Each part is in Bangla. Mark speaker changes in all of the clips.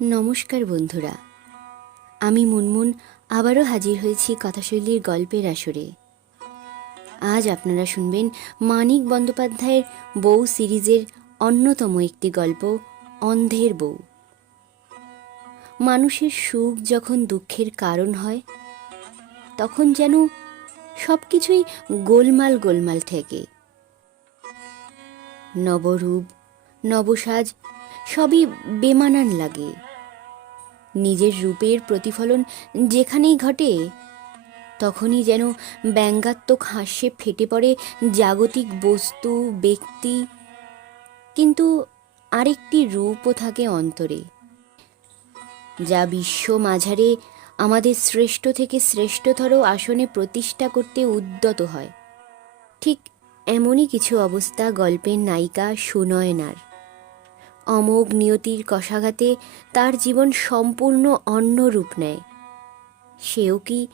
Speaker 1: নমস্কার বন্ধুরা, আমি মুনমুন, আবারও হাজির হয়েছি কথাশৈলীর গল্পের আসরে। আজ আপনারা শুনবেন মানিক বন্দ্যোপাধ্যায়ের বউ সিরিজের অন্যতম একটি গল্প, অন্ধের বউ। মানুষের সুখ যখন দুঃখের কারণ হয়, তখন যেন সব কিছুই গোলমাল গোলমাল ঠেকে। নবরূপ, নবসাজ, সবই বেমানান লাগে। নিজের রূপের প্রতিফলন যেখানেই ঘটে, তখনই যেন ব্যঙ্গাত্মক হাস্যে ফেটে পড়ে জাগতিক বস্তু, ব্যক্তি, কিন্তু আরেকটি রূপও থাকে অন্তরে, যা বিশ্ব মাঝারে আমাদের শ্রেষ্ঠ থেকে শ্রেষ্ঠতর আসনে প্রতিষ্ঠা করতে উদ্যত হয়। ঠিক এমনই কিছু অবস্থা গল্পের নায়িকা সুনয়নার। অমোঘ নিয়তির কষাঘাতে তার জীবন সম্পূর্ণ অন্য রূপ নেয়। সেও কি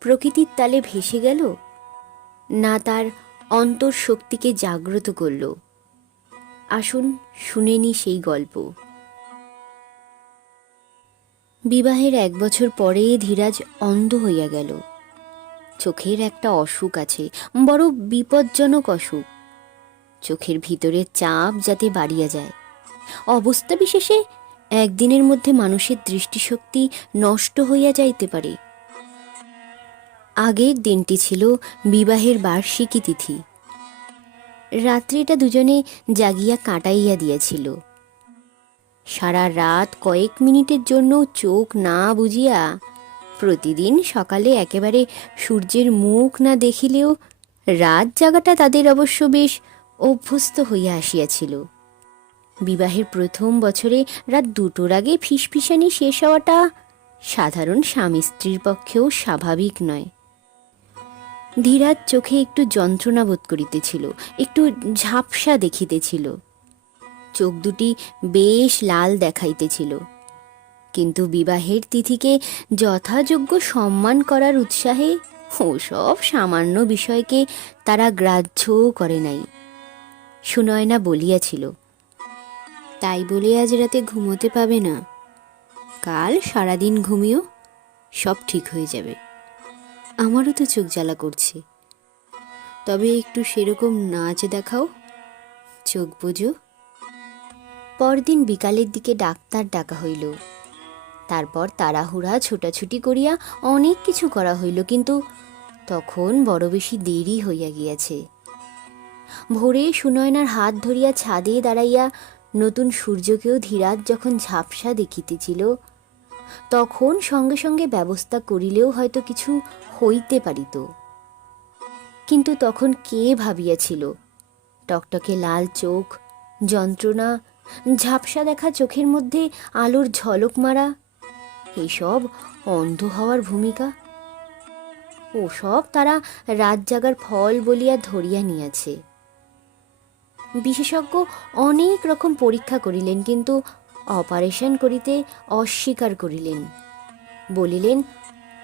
Speaker 1: প্রকৃতির তালে ভেসে গেল? না তার অন্তঃশক্তিকে জাগ্রত করল? আসুন শুনে নি সেই গল্প। বিবাহের এক বছর পরে ধীরাজ অন্ধ হইয়া গেল। চোখের একটা অসুখ আছে, বড় বিপজ্জনক অসুখ। চোখের ভিতরে চাপ যাতে বাড়িয়া যায়। অবস্থা বিশেষে একদিনের মধ্যে মানুষের দৃষ্টিশক্তি নষ্ট হইয়া যাইতে পারে। আগের দিনটি ছিল বিবাহের বার্ষিকী তিথি। রাত্রিটা দুজনে জাগিয়া কাটাইয়া দিয়াছিল। সারা রাত কয়েক মিনিটের জন্য চোখ না বুঝিয়া প্রতিদিন সকালে একেবারে সূর্যের মুখ না দেখিলেও রাত জাগাটা তাদের অবশ্য বেশ অভ্যস্ত হইয়া আসিয়াছিল। বিবাহের প্রথম বছরে রাত দুটোর আগে ফিসফিসানি শেষ হওয়াটা সাধারণ স্বামী স্ত্রীর পক্ষেও স্বাভাবিক নয়। ধীরাজ চোখে একটু যন্ত্রণা বোধ করিতেছিল, একটু ঝাপসা দেখিতেছিল। চোখ দুটি বেশ লাল দেখাইতেছিল। কিন্তু বিবাহের তিথিকে যথাযোগ্য সম্মান করার উৎসাহে ওসব সামান্য বিষয়কে তারা গ্রাহ্যও করে নাই। সুনয়না বলিয়াছিল, তাই বলে আজ রাতে ঘুমোতে পাবে না। কাল সারাদিন ঘুমিও, সব ঠিক হয়ে যাবে। আমারও তো চোখ জ্বালা করছে। তবে একটু সেরকম নাচ দেখাও, চোখ বুঝো। পরদিন বিকালের দিকে ডাক্তার ডাকা হইল। তারপর তাড়াহুড়া, ছোটাছুটি করিয়া অনেক কিছু করা হইল, কিন্তু তখন বড় বেশি দেরি হইয়া গিয়াছে। ভোরে সুনয়নার হাত ধরিয়া ছাদে দাঁড়াইয়া নতুন সূর্যকেও ধীরাজ যখন ঝাপসা দেখিতেছিল, তখন সঙ্গে সঙ্গে ব্যবস্থা করিলেও হয়তো কিছু হইতে পারিত। কিন্তু তখন কে ভাবিয়াছিল? টকটকে লাল চোখ, যন্ত্রণা, ঝাপসা দেখা চোখের মধ্যে আলোর ঝলক মারা এসব অন্ধ হওয়ার ভূমিকা? ওসব তারা রাত জাগার ফল বলিয়া ধরিয়া নিয়াছে। বিশেষজ্ঞ অনেক রকম পরীক্ষা করিলেন কিন্তু অপারেশন করিতে অস্বীকার করিলেন। বলিলেন,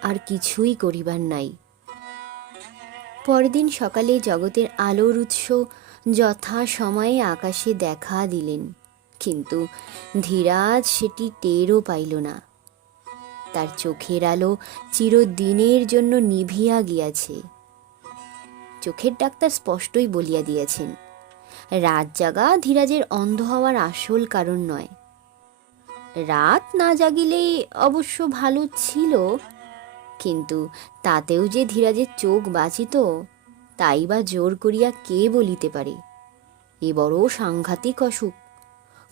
Speaker 1: আর কিছুই করিবার নাই। পরদিন সকালে জগতের আলোর উৎস যথা সময়ে আকাশে দেখা দিলেন, কিন্তু ধীরাজ সেটি টেরও পাইল না। তার চোখের আলো চিরদিনের জন্য নিভিয়া গিয়াছে। চোখের ডাক্তার স্পষ্টই বলিয়া দিয়েছেন, রাত জাগা ধীরাজের অন্ধ হওয়ার আসল কারণ নয়। রাত না জাগিলেই অবশ্য ভালো ছিল, কিন্তু তাতেও যে ধীরাজের চোখ বাঁচিত, তাই বা জোর করিয়া কে বলিতে পারে? এ বড় সাংঘাতিক অসুখ।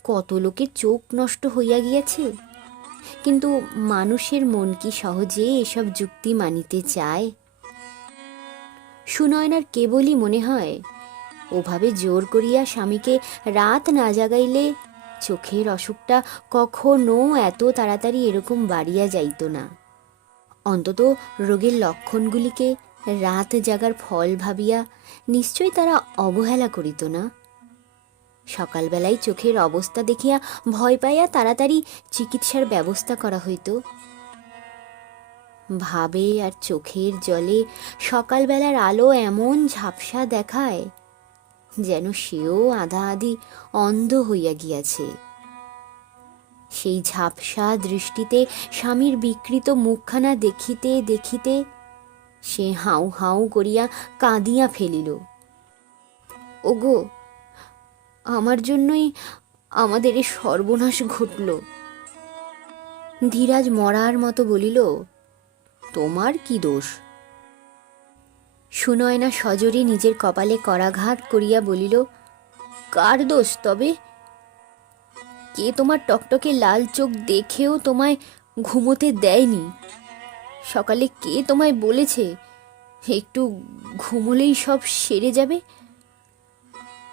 Speaker 1: কত লোকের চোখ নষ্ট হইয়া গিয়াছে? কিন্তু মানুষের মন কি সহজে এসব যুক্তি মানিতে চায়? সুনয়নার কেবলই মনে হয়, ওভাবে জোর করিয়া স্বামীকে রাত না জাগাইলে চোখের অসুখটা কখনো এত তাড়াতাড়ি এরকম বাড়িয়া যাইত না। অন্তত রোগের লক্ষণগুলিকে রাত জাগার ফল ভাবিয়া নিশ্চয় তারা অবহেলা করিত না। সকালবেলায় চোখের অবস্থা দেখিয়া ভয় পাইয়া তাড়াতাড়ি চিকিৎসার ব্যবস্থা করা হইত। ভাবে আর চোখের জলে সকালবেলার আলো এমন ঝাপসা দেখায় যেন সেও আধা আধি অন্ধ হইয়া গিয়াছে। সেই ঝাপসা দৃষ্টিতে স্বামীর বিকৃত মুখখানা দেখিতে দেখিতে সে হাউ হাউ করিয়া কাঁদিয়া ফেলিল। ওগো আমার জন্যই আমাদের এ সর্বনাশ ঘটল। ধীরাজ মরার মতো বলিল, তোমার কি দোষ? সুনয়না সজরে নিজের কপালে করাঘাত করিয়া বলিল, কার দোষ তবে? কে তোমার টকটকে লাল চোখ দেখেও তোমায় ঘুমোতে দেয়নি? সকালে কে তোমায় বলেছে, একটু ঘুমোলেই সব সেরে যাবে?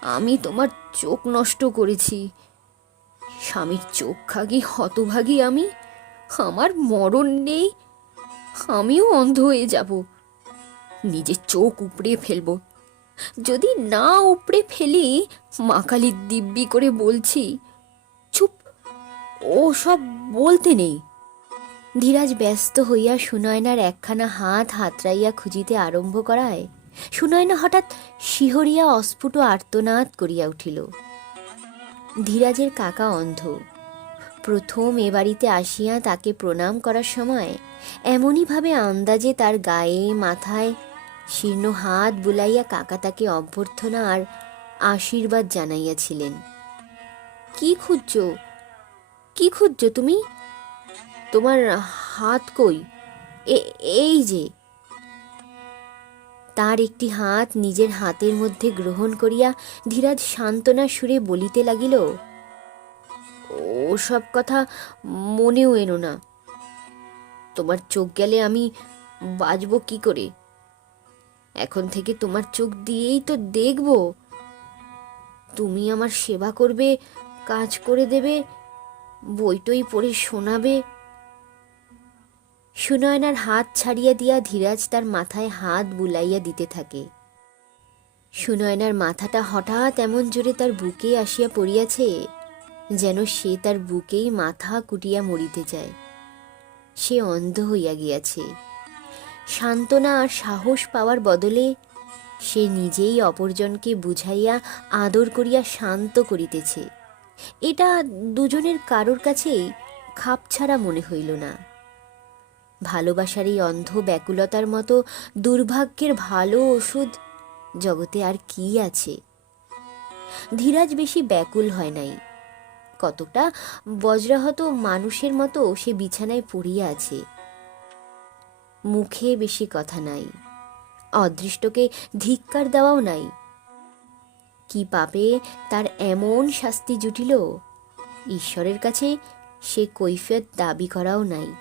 Speaker 1: আমি তোমার চোখ নষ্ট করেছি। স্বামীর চোখ খাগি, হতভাগী আমি। আমার মরণ নেই, আমিও অন্ধ হয়ে যাব। নিজের চোখ উপড়ে ফেলব। যদি না উপড়ে ফেলি, মা কালীর দিব্যি করে বলছি, চুপ, ও সব বলতে নেই। ধীরাজ ব্যস্ত হইয়া সুনয়নার একখানা হাত হাতড়াইয়া খুঁজিতে আরম্ভ করায়। সুনয়না হঠাৎ শিহরিয়া অস্ফুট আর্তনাদ করিয়া উঠিল। ধীরাজের কাকা অন্ধ। প্রথম এ বাড়িতে আসিয়া তাকে প্রণাম করার সময় এমনইভাবে আন্দাজে তার গায়ে, মাথায় শীর্ণ হাত বুলাইয়া কাকা তাকে অভ্যর্থনা আর আশীর্বাদ জানাইয়াছিলেন। কি খুঁজছ? কি খুঁজছ তুমি? তোমার হাত কই? এই যে তার একটি হাত নিজের হাতের মধ্যে গ্রহণ করিয়া ধীরাজ সান্ত্বনা সুরে বলিতে লাগিল ও সব কথা মনেও এনো না। তোমার চোখ গেলে আমি বাঁচব কি করে? এখন থেকে তোমার চোখ দিয়েই তো দেখব। তুমি আমার সেবা করবে, কাজ করে দেবে, বইটই পড়ে শোনাবে সুনয়নার হাত ছাড়িয়া দিয়া ধীরাজ তার মাথায় হাত বুলাইয়া দিতে থাকে। সুনয়নার মাথাটা হঠাৎ এমন জোরে তার বুকে আসিয়া পড়িয়াছে, যেন সে তার বুকেই মাথা কুটিয়া মরিতে যায় সে অন্ধ হইয়া গিয়াছে। সান্ত্বনা আর সাহস পাওয়ার বদলে সে নিজেই অপরজনকে বুঝাইয়া আদর করিয়া শান্ত করিতেছে। এটা দুজনের কারোর কাছেই খাপছাড়া মনে হইল না। ভালোবাসার এই অন্ধ ব্যাকুলতার মতো দুর্ভাগ্যের ভালো ওষুধ জগতে আর কি আছে? ধীরাজ বেশি ব্যাকুল হয় নাই। কতটা বজ্রাহত মানুষের মতো সে বিছানায় পড়িয়া আছে। মুখে বেশি কথা নাই। অদৃষ্টকে ধিক্কার দেওয়াও নাই। কি পাপে তার এমন শাস্তি জুটিল? ঈশ্বরের কাছে সে কৈফিয়ত দাবি করাও নাই।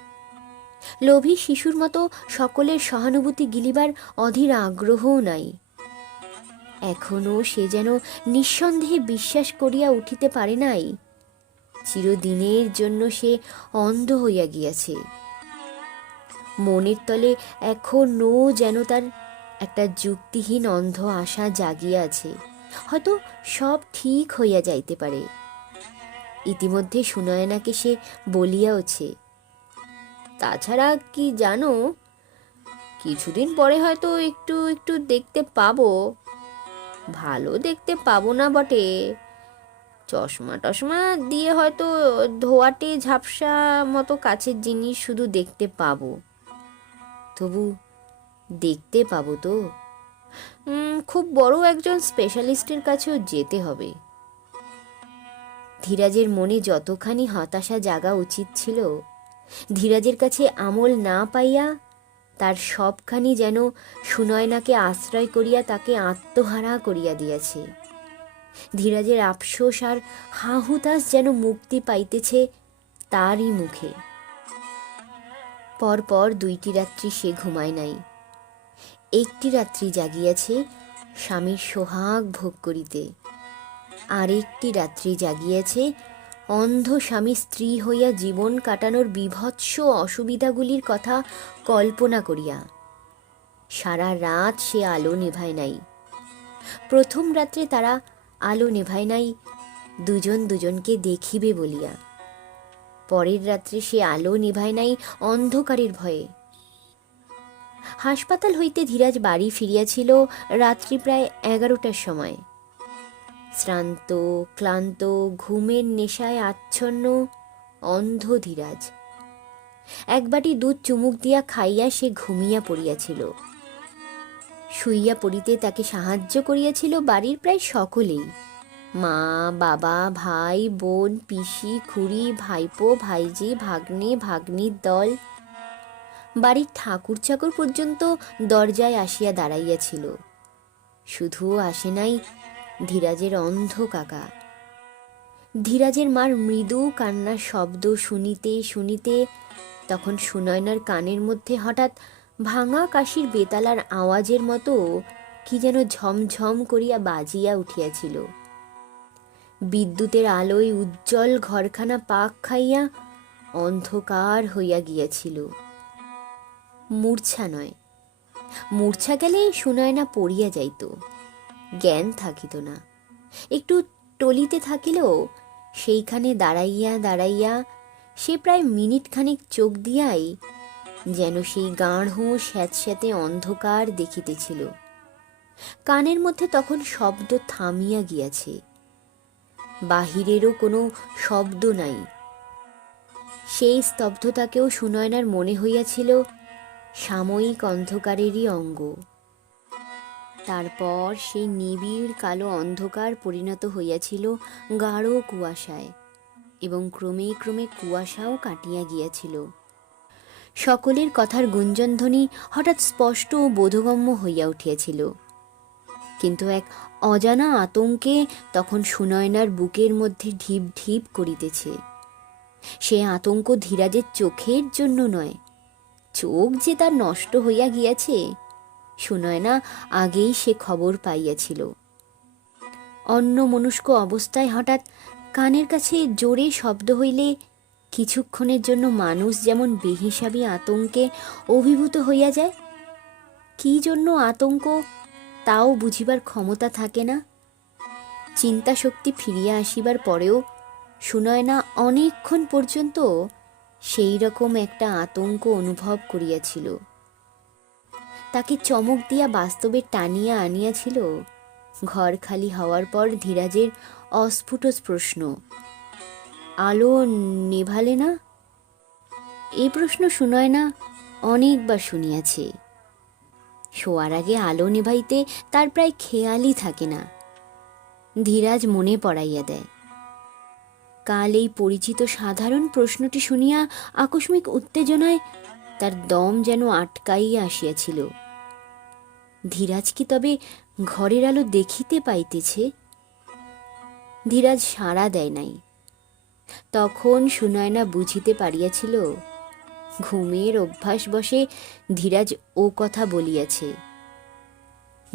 Speaker 1: লোভী শিশুর মতো সকলের সহানুভূতি গিলিবার অধীর আগ্রহও নাই। এখনও সে যেন নিঃসন্দেহে বিশ্বাস করিয়া উঠিতে পারে নাই। চিরদিনের জন্য সে অন্ধ হইয়া গিয়াছে। মনের তলে এখনও যেন তার একটা যুক্তিহীন অন্ধ আশা জাগিয়া আছে। হয়তো সব ঠিক হইয়া যাইতে পারে। ইতিমধ্যে সুনয়নাকে সে বলিয়াওছে তাছাড়া কি জানো? কিছুদিন পরে হয়তো একটু একটু দেখতে পাবো। ভালো দেখতে পাবো না বটে। চশমা টশমা দিয়ে হয়তো ধোয়াটে ঝাপসা মতো কাছের জিনিস শুধু দেখতে পাবো। তবু দেখতে পাবো তো। খুব বড় একজন স্পেশালিস্টের কাছেও যেতে হবে। ধীরাজের মনে যতখানি হতাশা জাগা উচিত ছিল ধীরাজের কাছে আমল না পাইয়া তার সবখানি যেন সুনয়নাকে আশ্রয় করিয়া তাকে আত্মহারা করিয়া দিয়াছে। ধীরাজের আফসোস আর হাহুতাস যেন মুক্তি পাইতেছে তারই মুখে। পরপর দুইটি রাত্রি সে ঘুমায় নাই। একটি রাত্রি জাগিয়াছে স্বামীর সোহাগ ভোগ করিতে। আরেকটি রাত্রি জাগিয়াছে অন্ধ স্বামী স্ত্রী হইয়া জীবন কাটানোর বিভৎস অসুবিধাগুলির কথা কল্পনা করিয়া। সারা রাত সে আলো নেভায় নাই। প্রথম রাত্রে তারা আলো নেভায় নাই, দুজন দুজনকে দেখিবে বলিয়া। পরের রাত্রে সে আলো নেভায় নাই অন্ধকারের ভয়ে। হাসপাতাল হইতে ধীরাজ বাড়ি ফিরিয়াছিল রাত্রি প্রায় এগারোটার সময়। শ্রান্ত, ক্লান্ত, ঘুমের নেশায় আচ্ছন্ন অন্ধ ধীরাজ এক বাটি দুধ চুমুক দিয়া খাইয়া সে ঘুমিয়া পড়িয়াছিল। শুইয়া পড়িতে তাকে সাহায্য করিয়াছিল বাড়ির প্রায় সকলেই। মা, বাবা, ভাই, বোন, পিসি, খুড়ি, ভাইপো, ভাইজি, ভাগ্নে, ভাগ্নির দল। বাড়ির ঠাকুর চাকর পর্যন্ত দরজায় আসিয়া দাঁড়াইয়াছিল। শুধু আসে নাই ধীরাজের অন্ধ কাকা। ধীরাজের মার মৃদু কান্নার শব্দ শুনিতে শুনিতে, তখন সুনয়নার কানের মধ্যে হঠাৎ ভাঙা কাশির বেতালার আওয়াজের মতো কি যেন ঝমঝম করিয়া বাজিয়া উঠিয়াছিল। বিদ্যুতের আলোয় উজ্জ্বল ঘরখানা পাক খাইয়া অন্ধকার হইয়া গিয়াছিল। মূর্ছা নয়, মূর্ছা গেলে সুনয়না পড়িয়া যাইত। জ্ঞান থাকিত না। একটু টলিতে থাকিলেও সেইখানে দাঁড়াইয়া দাঁড়াইয়া সে প্রায় মিনিট খানিক চোখ দিয়াই যেন সেই গাঢ় স্যাঁতস্যাঁতে অন্ধকার দেখিতেছিল। কানের মধ্যে তখন শব্দ থামিয়া গিয়াছে। বাহিরেরও কোনো শব্দ নাই। সেই স্তব্ধতাকেও সুনয়নার মনে হইয়াছিল সাময়িক অন্ধকারেরই অঙ্গ। তারপর সেই নিবিড় কালো অন্ধকার পরিণত হইয়াছিল গাঢ় কুয়াশায় এবং ক্রমে ক্রমে কুয়াশাও কাটিয়া গিয়াছিল। সকলের কথার গুঞ্জনধ্বনি হঠাৎ স্পষ্ট ও বোধগম্য হইয়া উঠিয়াছিল। কিন্তু এক অজানা আতঙ্কে তখন সুনয়নার বুকের মধ্যে ঢিপ ঢিপ করিতেছে। সে আতঙ্ক ধীরাজের চোখের জন্য নয়, চোখ যে তার নষ্ট হইয়া গিয়াছে সুনয়না আগেই সে খবর পাইয়াছিল। অন্য মনুষ্ক অবস্থায় হঠাৎ কানের কাছে জোরে শব্দ হইলে কিছুক্ষণের জন্য মানুষ যেমন বেহিসাবি আতঙ্কে অভিভূত হইয়া যায়, কি জন্য আতঙ্ক তাও বুঝিবার ক্ষমতা থাকে না। চিন্তা শক্তি ফিরিয়া আসিবার পরেও সুনয়না অনেকক্ষণ পর্যন্ত সেই রকম একটা আতঙ্ক অনুভব করিয়াছিল। তাকে চমক দিয়া বাস্তবে টানিয়া আনিয়াছিল। ঘর খালি হওয়ার পর ধীরাজের অস্ফুট প্রশ্ন, আলো নেভালে না? এই প্রশ্ন শুনয় না, অনেকবার শুনিয়াছে। শোয়ার আগে আলো নেভাইতে তার প্রায় খেয়ালই থাকে না। ধীরাজ মনে পড়াইয়া দেয়, কাল এই পরিচিত সাধারণ প্রশ্নটি শুনিয়া আকস্মিক উত্তেজনায় তার দম যেন আটকাইয়া আসিয়াছিল। ধীরাজ কি তবে ঘরের আলো দেখিতে পাইতেছে? ধীরাজ সাড়া দেয় নাই। তখন সুনয়না বুঝিতে পারিয়াছিল, ঘুমের অভ্যাস বসে ধীরাজ ও কথা বলিয়াছে।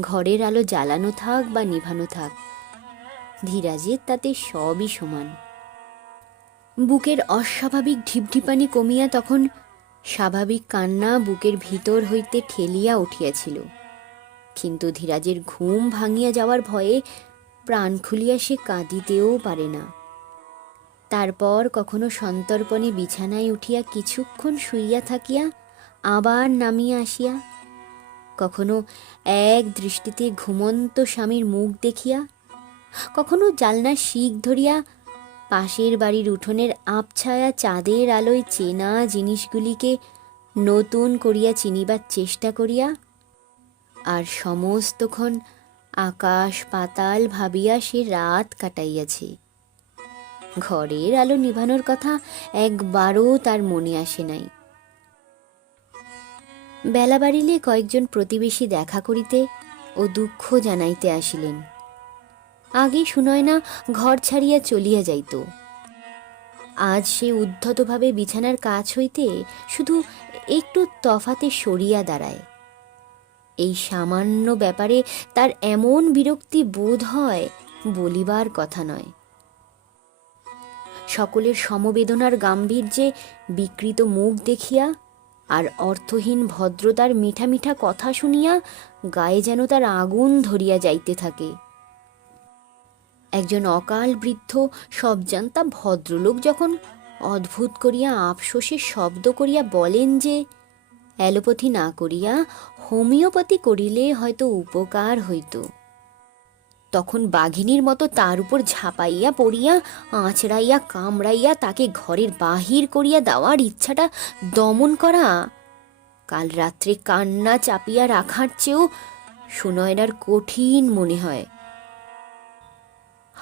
Speaker 1: ঘরের আলো জ্বালানো থাক বা নিভানো থাক, ধীরাজের তাতে সবই সমান। বুকের অস্বাভাবিক ঢিপঢিপানি কমিয়া তখন স্বাভাবিক কান্না বুকের ভিতর হইতে ঠেলিয়া উঠিয়াছিল। কিন্তু ধীরাজের ঘুম ভাঙিয়া যাওয়ার ভয়ে প্রাণ খুলিয়া সে কাঁদিতেও পারে না। তারপর কখনো সন্তর্পণে বিছানায় উঠিয়া কিছুক্ষণ শুইয়া থাকিয়া আবার নামিয়া আসিয়া, কখনো এক দৃষ্টিতে ঘুমন্ত স্বামীর মুখ দেখিয়া, কখনো জালনার শিক ধরিয়া পাশের বাড়ির উঠোনের আবছায়া চাঁদের আলোয় চেনা জিনিসগুলিকে নতুন করিয়া চিনিবার চেষ্টা করিয়া আর সমস্তক্ষণ আকাশ পাতাল ভাবিয়া সে রাত কাটাইয়াছে। ঘরের আলো নিভানোর কথা একবারও তার মনে আসে নাই। বেলা বাড়িলে কয়েকজন প্রতিবেশী দেখা করিতে ও দুঃখ জানাইতে আসিলেন। আগে শুনয় না ঘর ছাড়িয়া চলিয়া যাইত। আজ সে উদ্ধতভাবে বিছানার কাছ হইতে শুধু একটু তফাতে সরিয়া দাঁড়ায়। এই সামান্য ব্যাপারে তার এমন বিরক্তি বোধ হয় বলিবার কথা নয়। সকলের সমবেদনার গাম্ভীর্যে বিকৃত মুখ দেখিয়া আর অর্থহীন ভদ্রতার মিঠা মিঠা কথা শুনিয়া গায়ে যেন তার আগুন ধরিয়া যাইতে থাকে। একজন অকাল বৃদ্ধ সবজান্তা ভদ্রলোক যখন অদ্ভুত করিয়া আফসোসে শব্দ করিয়া বলেন যে অ্যালোপ্যাথি না করিয়া হোমিওপ্যাথি করিলে হয়তো উপকার হইত। তখন বাঘিনীর মতো তার উপর ঝাঁপাইয়া পড়িয়া, আঁচড়াইয়া, কামড়াইয়া তাকে ঘরের বাহির করিয়া দেওয়ার ইচ্ছাটা দমন করা। কাল রাত্রে কান্না চাপিয়া রাখার চেয়েও সুনয়নার কঠিন মনে হয়।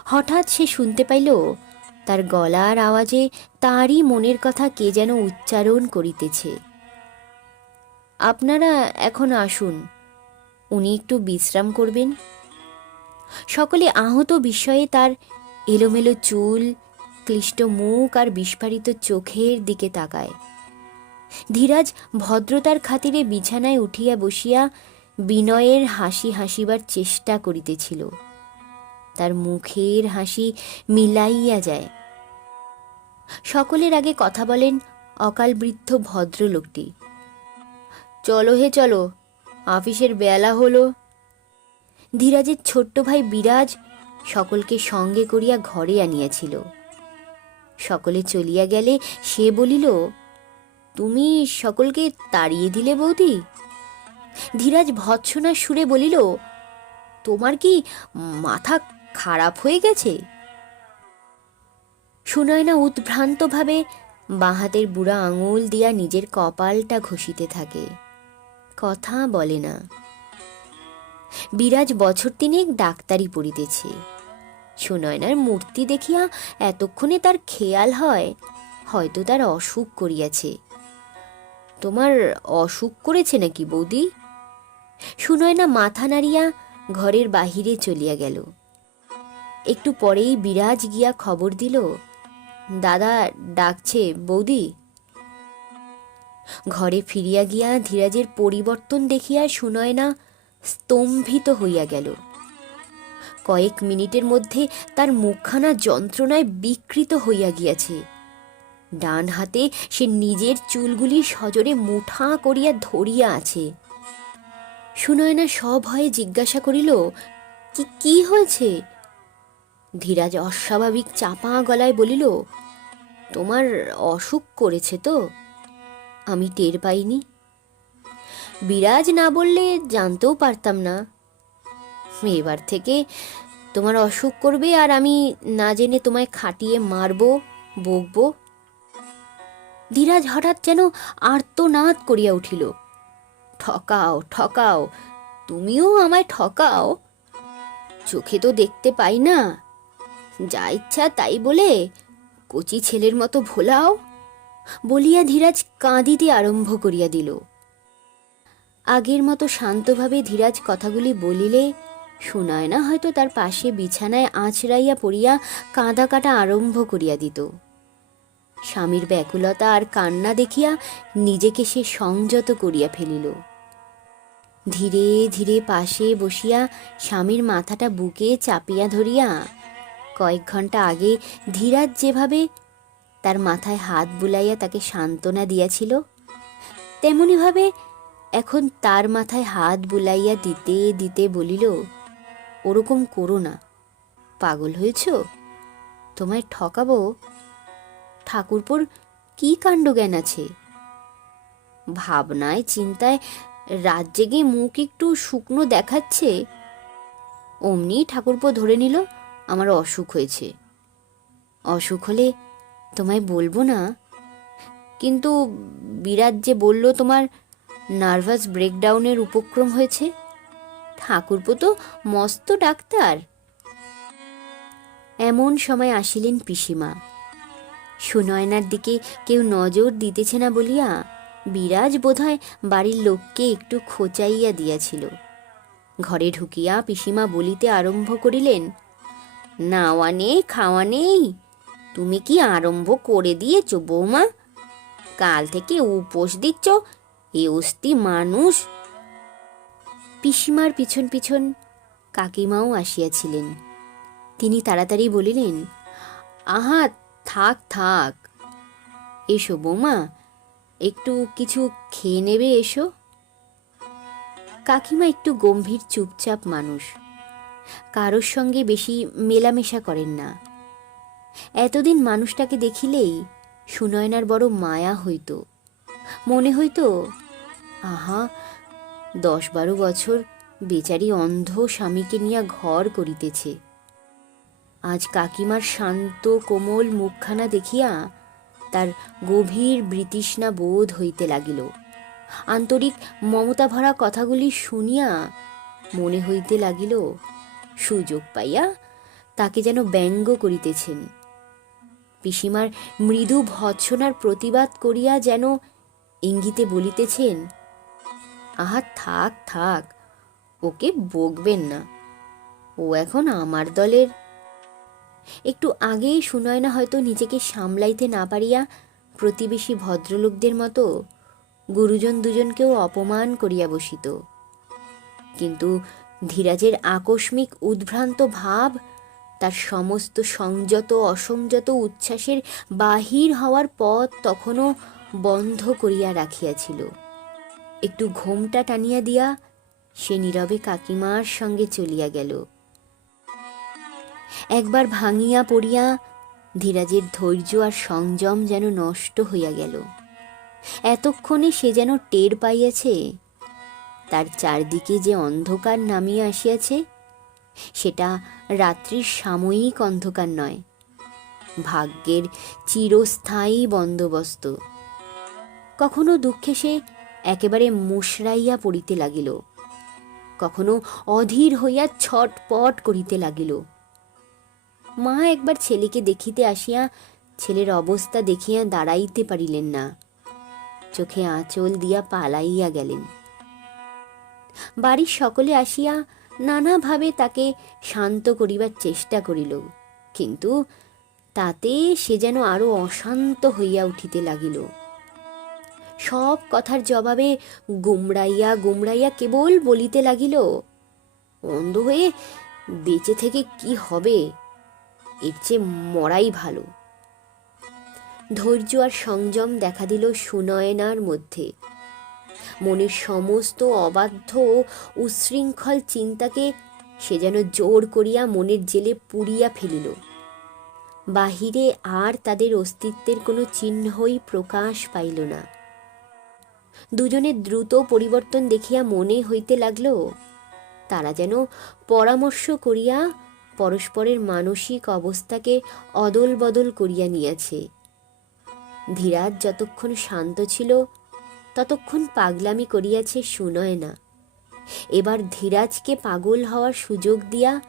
Speaker 1: হঠাৎ সে শুনতে পাইল, তার গলার আওয়াজে তারই মনের কথা কে যেন উচ্চারণ করিতেছে। আপনারা এখন আসুন। উনি একটু বিশ্রাম করবেন। সকলে আহত বিস্ময়ে তার এলোমেলো চুল, ক্লিষ্ট মুখ আর বিস্ফারিত চোখের দিকে তাকায়। ধীরাজ ভদ্রতার খাতিরে বিছানায় উঠিয়া বসিয়া বিনয়ের হাসি হাসিবার চেষ্টা করিতেছিল। তার মুখের হাসি মিলাইয়া যায়। সকলের আগে কথা বলেন অকাল বৃদ্ধ ভদ্রলোকটি। চলো হে চলো, অফিসের বেলা হলো। ধীরাজের ছোট্ট ভাই বিরাজ সকলকে সঙ্গে করিয়া ঘরে আনিয়াছিল। সকলে চলিয়া গেলে সে বলিল, তুমি সকলকে তাড়িয়ে দিলে বৌদি? ধীরাজ ভৎসনা সুরে বলিল, তোমার কি মাথা খারাপ হয়ে গেছে? সুনয়না উদ্ভ্রান্তভাবে বাঁ হাতের বুড়া আঙুল দিয়া নিজের কপালটা ঘষিতে থাকে। কথা বলে না। বিরাজ বছর তিনেক ডাক্তারি পড়িতেছে। সুনয়নার মূর্তি দেখিয়া এতক্ষণে তার খেয়াল হয়, হয়তো তার অসুখ করিয়াছে। তোমার অসুখ করেছে নাকি বৌদি? সুনয়না মাথা নাড়িয়া ঘরের বাহিরে চলিয়া গেল। একটু পরেই বিরাজ গিয়া খবর দিল, দাদা ডাকছে, বৌদি? ঘরে ফিরিয়া গিয়া ধীরাজের পরিবর্তন দেখিয়া সুনয়না স্তম্ভিত হইয়া গেল। কয়েক মিনিটের মধ্যে তার মুখখানা যন্ত্রণায় বিকৃত হইয়া গিয়াছে। ডান হাতে সে নিজের চুলগুলি সজোরে মুঠা করিয়া ধরিয়া আছে। সুনয়না সভয়ে জিজ্ঞাসা করিল, কি কি হয়েছে? ধীরাজ অস্বাভাবিক চাপা গলায় বলিল, তোমার অসুখ করেছে তো? আমি টের পাইনি। বিরাজ না বললে জানতেও পারতাম না। এবার থেকে তোমার অসুখ করবে আর আমি না জেনে তোমায় খাটিয়ে মারবো, বকবো। ধীরাজ হঠাৎ যেন আর্তনাদ করিয়া উঠিল। ঠকাও ঠকাও, তুমিও আমায় ঠকাও। চোখে তো দেখতে পাই না। যা ইচ্ছা তাই বলে কচি ছেলের মতো ভোলাও। বলিয়া ধীরাজ কাঁদিতে আরম্ভ করিয়া দিল। আগের মতো শান্তভাবে ধীরাজ কথাগুলি বলিলে, শোনায় না হয়তো তার পাশে বিছানায় আঁচড়াইয়া পড়িয়া কাঁদা কাটা আরম্ভ করিয়া দিত। স্বামীর ব্যাকুলতা আর কান্না দেখিয়া নিজেকে সে সংযত করিয়া ফেলিল। ধীরে ধীরে পাশে বসিয়া স্বামীর মাথাটা বুকে চাপিয়া ধরিয়া কয়েক ঘণ্টা আগে ধীরাজ যেভাবে তার মাথায় হাত বুলাইয়া তাকে সান্ত্বনা দিয়াছিল, তেমনিভাবে এখন তার মাথায় হাত বুলাইয়া দিতে দিতে বলিল, ওরকম করো না। পাগল হয়েছ? তোমায় ঠকাবো? ঠাকুরপোর কি কাণ্ডজ্ঞান আছে? ভাবনায়, চিন্তায় রাত জেগে মুখ একটু শুকনো দেখাচ্ছে। অমনি ঠাকুরপো ধরে নিল, আমার অসুখ হয়েছে। অসুখ হলে তোমায় বলব না? কিন্তু বিরাট যে বলল তোমার নার্ভাস ব্রেকডাউনের উপক্রম হয়েছে, ঠাকুরপো তো মস্ত ডাক্তার। এমন সময় আসিলেন পিসিমা। সুনয়নার দিকে কেউ নজর দিতেছে না বলিয়া বিরাজ বোধহয় বাড়ির লোককে একটু খোঁচাইয়া দিয়াছিল। ঘরে ঢুকিয়া পিসিমা বলিতে আরম্ভ করিলেন, নাওয়া নেই, খাওয়া নেই তুমি কি আরম্ভ করে দিয়েছ, বৌমা? কাল থেকে উপোস দিচ্ছ, এ অস্তি মানুষ। পিসিমার পিছন পিছন কাকিমাও আসিয়াছিলেন। তিনি তাড়াতাড়ি বলিলেন, আহা, থাক থাক। এসো বৌমা, একটু কিছু খেয়ে নেবে, এসো। কাকিমা একটু গম্ভীর, চুপচাপ মানুষ। কারোর সঙ্গে বেশি মেলামেশা করেন না। এতদিন মানুষটাকে দেখিলেই সুনয়নার বড় মায়া হইত। মনে হইত, আহা দশ বারো বছর বেচারি অন্ধ স্বামীকে নিয়ে ঘর করিতেছে। আজ কাকিমার শান্ত, কোমল মুখখানা দেখিয়া তার গভীর বৃতৃষ্ণা বোধ হইতে লাগিল। আন্তরিক মমতা ভরা কথাগুলি শুনিয়া মনে হইতে লাগিল, সুযোগ পাইয়া তাকে যেন ব্যঙ্গ করিতেছেন। পিসিমার মৃদু ভৎসনার প্রতিবাদ করিয়া যেন ইঙ্গিতে বলিতেছেন, আহা, থাক থাক, ওকে বকবেন না। ও এখন আমার দলের। একটু আগেই সুনয়না হয়তো নিজেকে সামলাইতে না পারিয়া প্রতিবেশী ভদ্রলোকদের মতো গুরুজন দুজনকেও অপমান করিয়া বসিত। কিন্তু ধীরাজের আকস্মিক উদ্ভ্রান্ত ভাব তার সমস্ত সংযত অসংযত উচ্ছ্বাসের বাহির হওয়ার পথ তখনও বন্ধ করিয়া রাখিয়াছিল। একটু ঘোমটা টানিয়া দিয়া সে নীরবে কাকিমার সঙ্গে চলিয়া গেল। একবার ভাঙিয়া পড়িয়া ধীরাজের ধৈর্য আর সংযম যেন নষ্ট হইয়া গেল। এতক্ষণে সে যেন টের পাইয়াছে, তার চারদিকে যে অন্ধকার নামিয়া আসিয়াছে সেটা রাত্রির সাময়িক অন্ধকার নয়। ভাগ্যের চিরস্থায়ী বন্দোবস্ত। কখনো দুঃখে সে একেবারে মুশরাইয়া পড়িতে লাগিল। কখনো অধীর হইয়া ছটপট করিতে লাগিল। মা একবার ছেলেকে দেখিতে আসিয়া ছেলের অবস্থা দেখিয়া দাঁড়াইতে পারিলেন না। চোখে আঁচল দিয়া পালাইয়া গেলেন। বাড়ির সকলে আসিয়া নানাভাবে তাকে শান্ত করিবার চেষ্টা করিল, কিন্তু তাতে সে যেন আরও অশান্ত হইয়া উঠিতে লাগিল। সব কথার জবাবে গুমড়াইয়া গুমড়াইয়া কেবল বলিতে লাগিল অন্ধ হয়ে বেঁচে থেকে কি হবে? এর চেয়ে মরাই ভালো। ধৈর্য আর সংযম দেখা দিল সুনয়নার মধ্যে। মনের সমস্ত অবাধ্য ও উচ্ছৃঙ্খল চিন্তাকে সে যেন জোর করিয়া মনের জেলে পুড়িয়া ফেলিল। বাহিরে আর তাদের অস্তিত্বের কোনো চিহ্নই প্রকাশ পাইল না। দুজনের দ্রুত পরিবর্তন দেখিয়া মনে হইতে লাগল, তারা যেন পরামর্শ করিয়া পরস্পরের মানসিক অবস্থাকে অদল বদল করিয়া নিয়াছে। ধীরাজ যতক্ষণ শান্ত ছিল ততক্ষণ পাগলামি করিয়াছে সুনয় না এবার ধীরাজকে পাগল হওয়ার সুযোগ দিয়া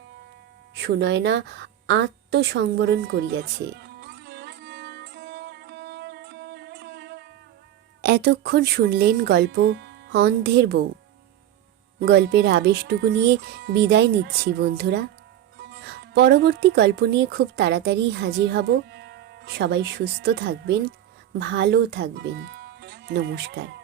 Speaker 1: সুনয়না আত্মসংবরণ করিয়াছে। এতক্ষণ শুনলেন গল্প অন্ধের বউ। গল্পের আবেশটুকু নিয়ে বিদায় নিচ্ছি বন্ধুরা। পরবর্তী গল্প নিয়ে খুব তাড়াতাড়ি হাজির হব। সবাই সুস্থ থাকবেন, ভালো থাকবেন। নমস্কার।